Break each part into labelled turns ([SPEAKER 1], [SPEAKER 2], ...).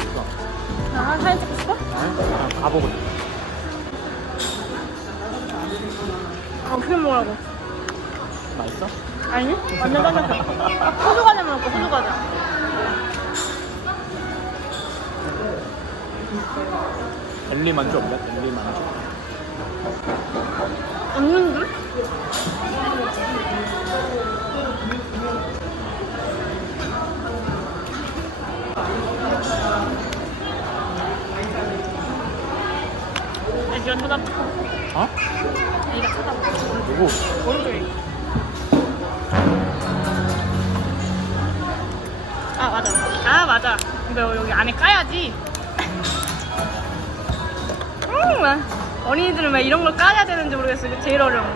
[SPEAKER 1] 있어?
[SPEAKER 2] 아, 사진 찍고 싶어?
[SPEAKER 1] 아니, 가보고.
[SPEAKER 2] 아, 그게 뭐라고?
[SPEAKER 1] 맛있어?
[SPEAKER 2] 아니? 완전 짠짠해. 호두 과자 먹을까, 호두 과자.
[SPEAKER 1] 델리 만주? 델리 만주.
[SPEAKER 2] 없는데? 애기가 쳐다봐.
[SPEAKER 1] 어?
[SPEAKER 2] 애기가 쳐다봐.
[SPEAKER 1] 누구?
[SPEAKER 2] 오른쪽에. 아, 맞아. 아, 맞아. 이거 여기 안에 까야지. 음, 나 어린이들은 왜 이런 걸 까야 되는지 모르겠어. 이거 제일 어려운 거.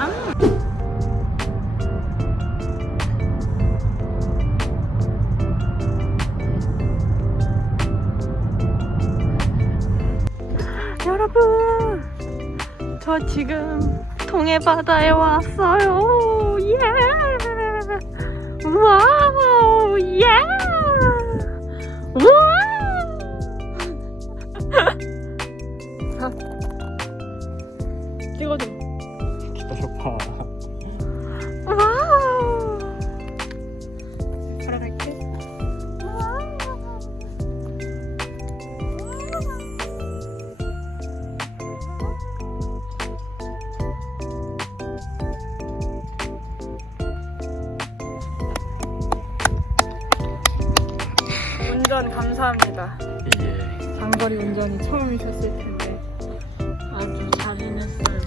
[SPEAKER 2] 음. 여러분, 저 지금 동해 바다에 왔어요. 예! 와우, 감사합니다.
[SPEAKER 1] 예.
[SPEAKER 2] 장거리 운전이 처음이셨을 텐데 아주 잘 해냈어요.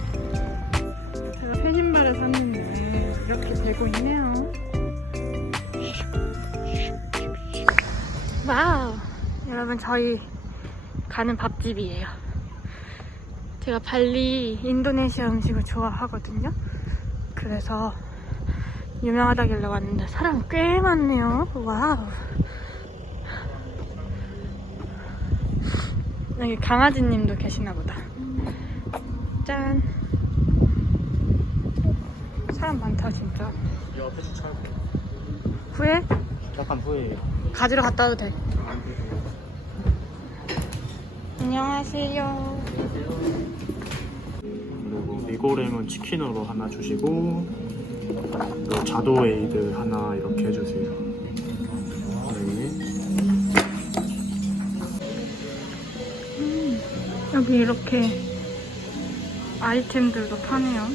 [SPEAKER 2] 제가 새 신발을 샀는데 이렇게 되고 있네요. 와우! 여러분 저희 가는 밥집이에요. 제가 발리 인도네시아 음식을 좋아하거든요. 그래서 유명하다길래 왔는데 사람 꽤 많네요. 와우. 여기 강아지님도 계시나 보다. 짠. 사람 많다 진짜.
[SPEAKER 1] 이 앞에 주차할게.
[SPEAKER 2] 후에
[SPEAKER 1] 약간 후회해요.
[SPEAKER 2] 가지러 갔다 와도 돼. 안녕하세요.
[SPEAKER 1] 그리고 미고랭은 치킨으로 하나 주시고 자도 에이드 하나 이렇게 해주세요.
[SPEAKER 2] 여기 이렇게 아이템들도 파네요.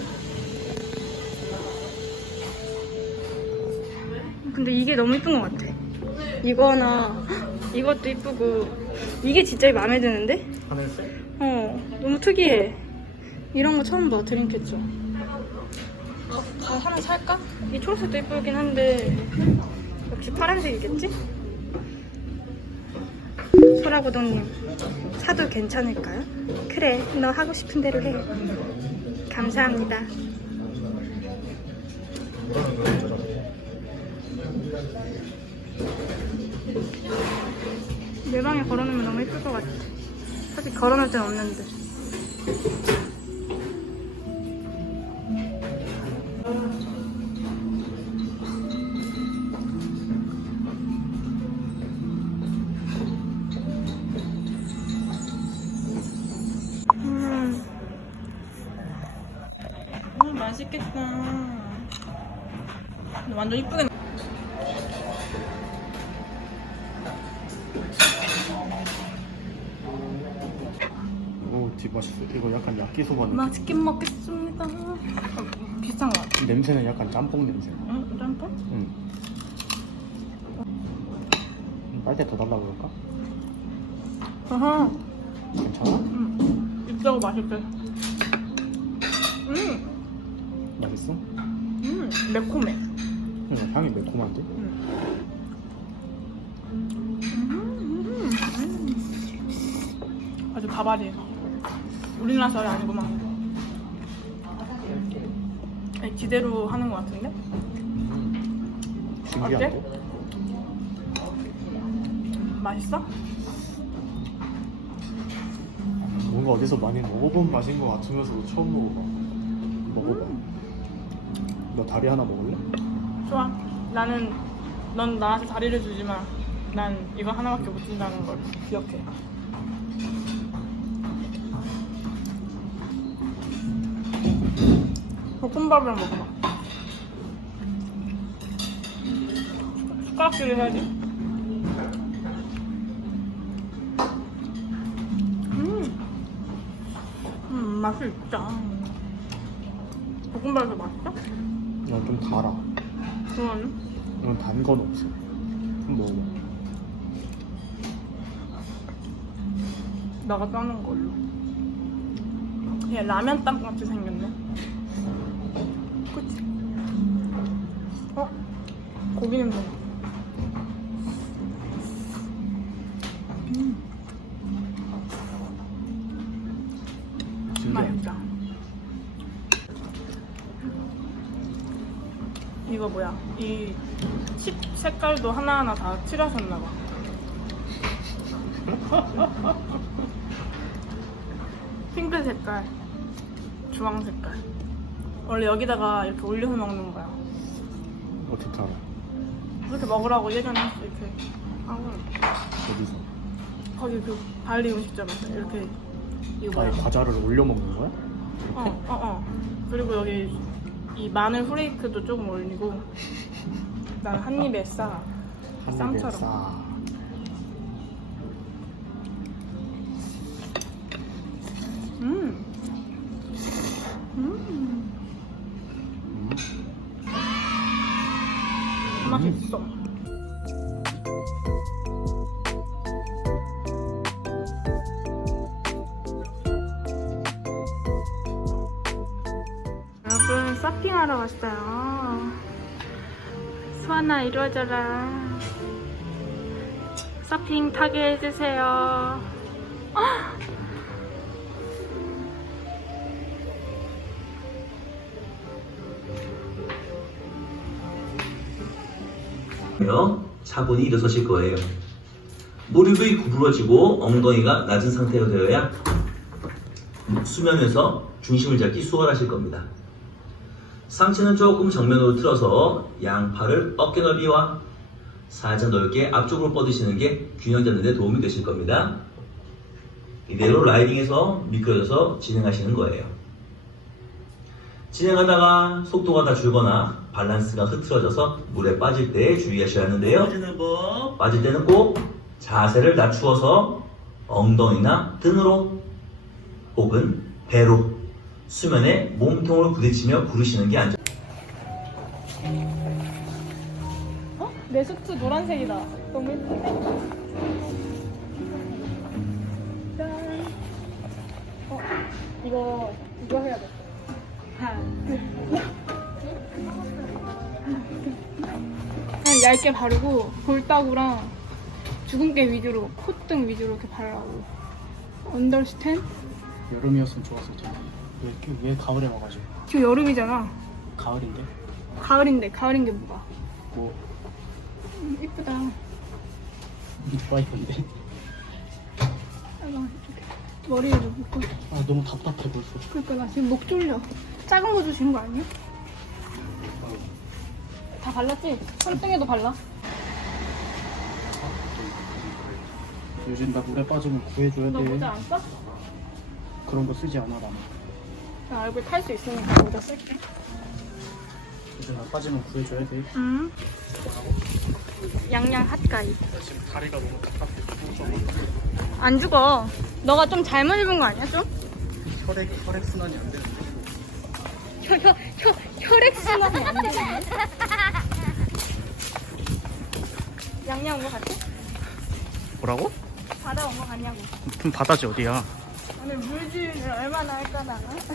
[SPEAKER 2] 근데 이게 너무 이쁜 것 같아. 이거나 이것도 이쁘고 이게 진짜 마음에 드는데?
[SPEAKER 1] 하늘색?
[SPEAKER 2] 어, 너무 특이해. 이런 거 처음 봐, 드림캐쳐. 다, 다 하나 살까? 이 초록색도 이쁘긴 한데, 역시 파란색이겠지? 소라고동님, 사도 괜찮을까요? 그래, 너 하고 싶은 대로 해. 감사합니다. 내 방에 걸어놓으면 너무 예쁠 것 같아. 사실 걸어놓을 땐 없는데.
[SPEAKER 1] 오, 되게 맛있어. 이거 약간 야끼소바 느낌.
[SPEAKER 2] 맛있게 먹겠습니다. 어, 비싼 거 같아.
[SPEAKER 1] 냄새는 약간 짬뽕 냄새.
[SPEAKER 2] 응? 짬뽕?
[SPEAKER 1] 응. 빨대 더 달라고 그럴까?
[SPEAKER 2] 어허.
[SPEAKER 1] 괜찮아?
[SPEAKER 2] 음. 입자고 맛있대. 음.
[SPEAKER 1] 맛있어?
[SPEAKER 2] 음. 매콤해.
[SPEAKER 1] 응, 향이 매콤한데?
[SPEAKER 2] 음. 음. 아주 밥알이. 우리나라 쌀이 아니구만. 아니, 지대로 하는 것 같은데?
[SPEAKER 1] 신기한데?
[SPEAKER 2] 어때? 맛있어?
[SPEAKER 1] 뭔가 어디서 많이 먹어본 맛인 것 같으면서도 처음 먹어봐. 먹어봐. 너 다리 하나 먹을래?
[SPEAKER 2] 좋아. 나는 넌 나한테 다리를 주지만 난 이거 하나밖에 못 준다는 걸 기억해. 볶음밥이랑 먹어봐. 숟가락질을 해야지. 음, 음 맛이 있다. 볶음밥이 맛있어?
[SPEAKER 1] 이건 좀 달아.
[SPEAKER 2] 그러면
[SPEAKER 1] 이건 단 건 없어. 한번 먹어봐.
[SPEAKER 2] 너가 떠는 걸로. 그냥 라면 땅 같이 생겼네. 그치? 어? 고기 냄새. 나. 음,
[SPEAKER 1] 신기해.
[SPEAKER 2] 맛있다. 이거 뭐야? 이 칩 색깔도 하나하나 다 칠하셨나봐. 핑크 색깔, 주황 색깔. 원래 여기다가 이렇게 올려서 먹는 거야.
[SPEAKER 1] 어떻게 알아?
[SPEAKER 2] 그렇게 먹으라고 예전에 이렇게 하고
[SPEAKER 1] 어디서?
[SPEAKER 2] 거기 그 발리 음식점에서 이렇게 이거
[SPEAKER 1] 아예
[SPEAKER 2] 뭐야?
[SPEAKER 1] 과자를 올려 먹는 거야?
[SPEAKER 2] 어, 어, 어. 그리고 여기 이 마늘 후레이크도 조금 올리고 난 한 입에 싸.
[SPEAKER 1] 한 입에
[SPEAKER 2] 쌈처럼.
[SPEAKER 1] 싸.
[SPEAKER 2] 맛있어. 여러분 서핑하러 왔어요. 소원아 이루어져라. 서핑 타게 해주세요.
[SPEAKER 3] 며 차분히 일어서실 거예요. 무릎이 구부러지고 엉덩이가 낮은 상태로 되어야 수면에서 중심을 잡기 수월하실 겁니다. 상체는 조금 정면으로 틀어서 양팔을 어깨 넓이와 살짝 넓게 앞쪽으로 뻗으시는 게 균형 잡는 데 도움이 되실 겁니다. 이대로 라이딩에서 미끄러져서 진행하시는 거예요. 진행하다가 속도가 다 줄거나 밸런스가 흐트러져서 물에 빠질 때 주의하셔야 하는데요. 빠지는 법. 빠질 때는 꼭 자세를 낮추어서 엉덩이나 등으로 혹은 배로 수면에 몸통을 부딪히며 부르시는 게 안전.
[SPEAKER 2] 어? 내 수트 노란색이다. 너무 예쁜데? 얇게 바르고 볼따구랑 주근깨 위주로 콧등 위주로 이렇게 바르라고. 언더스탠?
[SPEAKER 1] 여름이었으면 좋았을 텐데. 왜, 왜 가을에 와가지고?
[SPEAKER 2] 지금 여름이잖아.
[SPEAKER 1] 가을인데?
[SPEAKER 2] 가을인데 가을인 게 뭐가?
[SPEAKER 1] 뭐
[SPEAKER 2] 음, 이쁘다.
[SPEAKER 1] 와이프인데?
[SPEAKER 2] 아이고, 이렇게 머리를 좀 묶고.
[SPEAKER 1] 아 너무 답답해 벌써.
[SPEAKER 2] 그러니까 나 지금 목 졸려. 작은 거 주신 거 아니야? 다 발랐지? 손등에도 발라.
[SPEAKER 1] 요즘 나 물에 빠지면 구해줘야
[SPEAKER 2] 너
[SPEAKER 1] 돼.
[SPEAKER 2] 모자 안 써?
[SPEAKER 1] 그런 거 쓰지 않아 나는.
[SPEAKER 2] 나 얼굴 탈 수 있으니까 모자 쓸게.
[SPEAKER 1] 요즘 나 빠지면 구해줘야 돼.
[SPEAKER 2] 응. 양양 핫가이.
[SPEAKER 1] 나 지금 다리가 너무 답답해. 좀
[SPEAKER 2] 안 죽어. 너가 좀 잘못 입은 거 아니야, 좀?
[SPEAKER 1] 혈액 혈액 순환이 안 되는데.
[SPEAKER 2] 혀, 혀, 혀, 혈액 순환이 안 되네. 양양 온 거 같아?
[SPEAKER 1] 뭐라고?
[SPEAKER 2] 바다 온 거 같냐고.
[SPEAKER 1] 무슨 바다지 어디야?
[SPEAKER 2] 오늘 물주를 얼마나 할 거나.
[SPEAKER 1] 써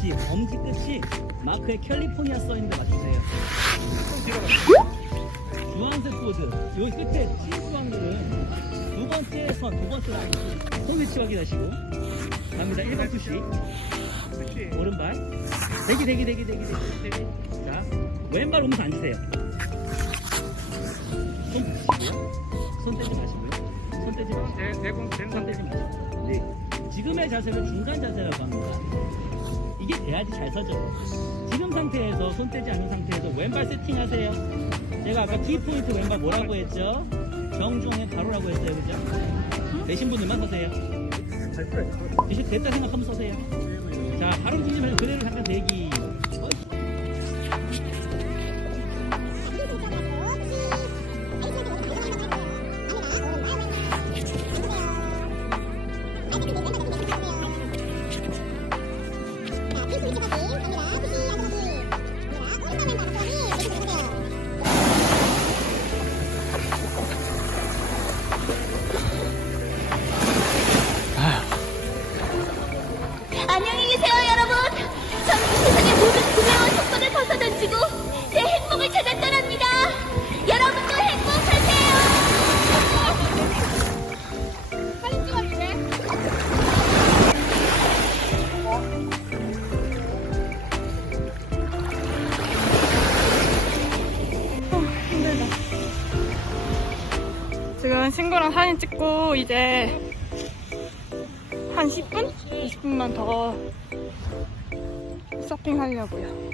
[SPEAKER 4] 끝이 엄지 끝이 마크에 캘리포니아 써있는 데 맞추세요. 주황색 보드 여기 끝에 친구 확률은 두 번째 선, 두 번째 라인. 손 위치 확인하시고. 갑니다. 1번 푸시. 오른발. 대기 대기 대기 대기 대기 대기 자 왼발 오면서 앉으세요. 손 붙이시고요. 손 떼지 마시고요. 손 떼지 마시고 손 떼지 마시고 네. 지금의 자세는 중간 자세라고 합니다 이게 돼야지 잘 서죠 지금 상태에서 손 떼지 않은 상태에서 왼발 세팅하세요 제가 아까 T포인트 왼발 뭐라고 했죠? 정중앙에 가로라고 했어요, 그죠? 되신 분들만 서세요. 되신 됐다 생각하면 서세요. 자, 바로 말고 그대로 잠깐 대기.
[SPEAKER 2] 찍고 이제 한 10분? 20분만 더 서핑하려고요.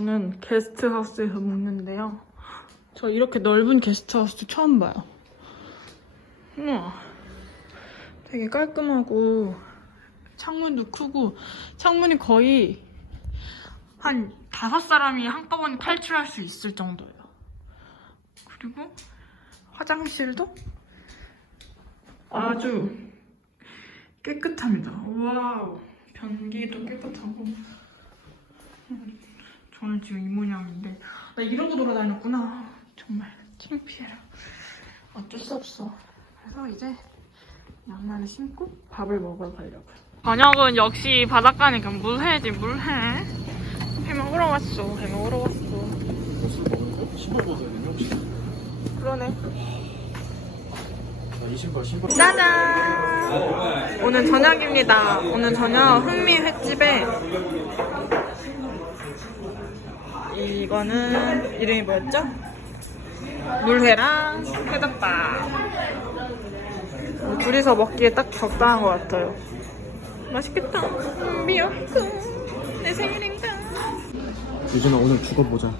[SPEAKER 2] 저는 게스트하우스에서 먹는데요. 저 이렇게 넓은 게스트하우스 처음 봐요. 우와. 되게 깔끔하고, 창문도 크고, 창문이 거의 한 다섯 사람이 한꺼번에 탈출할 수 있을 정도예요. 그리고 화장실도 아주 깨끗합니다. 와우. 변기도 깨끗하고. 저는 지금 이 모양인데. 나 이러고 돌아다녔구나. 정말 창피해라. 어쩔 수 없어. 그래서 이제 양말을 신고 밥을 먹으러 가려고요. 저녁은 역시 바닷가니까 물 해야지 물해. 회 먹으러 왔어 회 먹으러 왔어.
[SPEAKER 1] 술 먹으니까 신발 벗어야 되냐 혹시?
[SPEAKER 2] 그러네.
[SPEAKER 1] 신발
[SPEAKER 2] 짜잔! 오늘 저녁입니다. 오늘 저녁 흥미 횟집에 이거는 이름이 뭐였죠? 물회랑 회덮밥. 둘이서 먹기에 딱 적당한 것 같아요. 맛있겠다. 음, 미역국. 내 생일인가?
[SPEAKER 1] 유진아 오늘 죽어보자.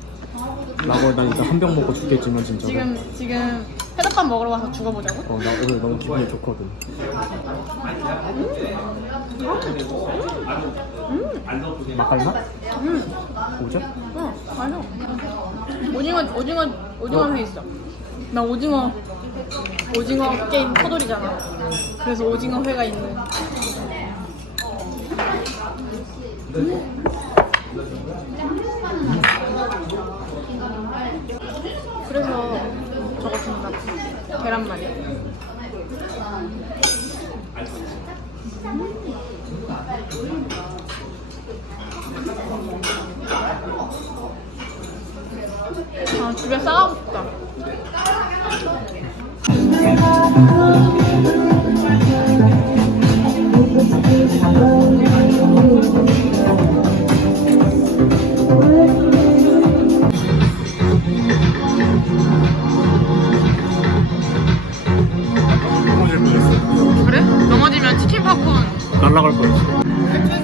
[SPEAKER 1] 라고 난 일단 한 병 먹고 죽겠지만 진짜
[SPEAKER 2] 지금 지금 회덮밥 먹으러 와서 죽어보자고?
[SPEAKER 1] 어, 나 오늘 너무 기분이 좋거든 맛깔나? 음 오자?
[SPEAKER 2] 응, 맛있어. 오징어, 오징어, 오징어 회 있어. 나 오징어, 오징어 게임 터돌이잖아. 그래서 오징어 회가 있는. 그래서 저거 준다. 계란말이. 아, 집에 싸가고 싶다.
[SPEAKER 3] 날라갈 거였어.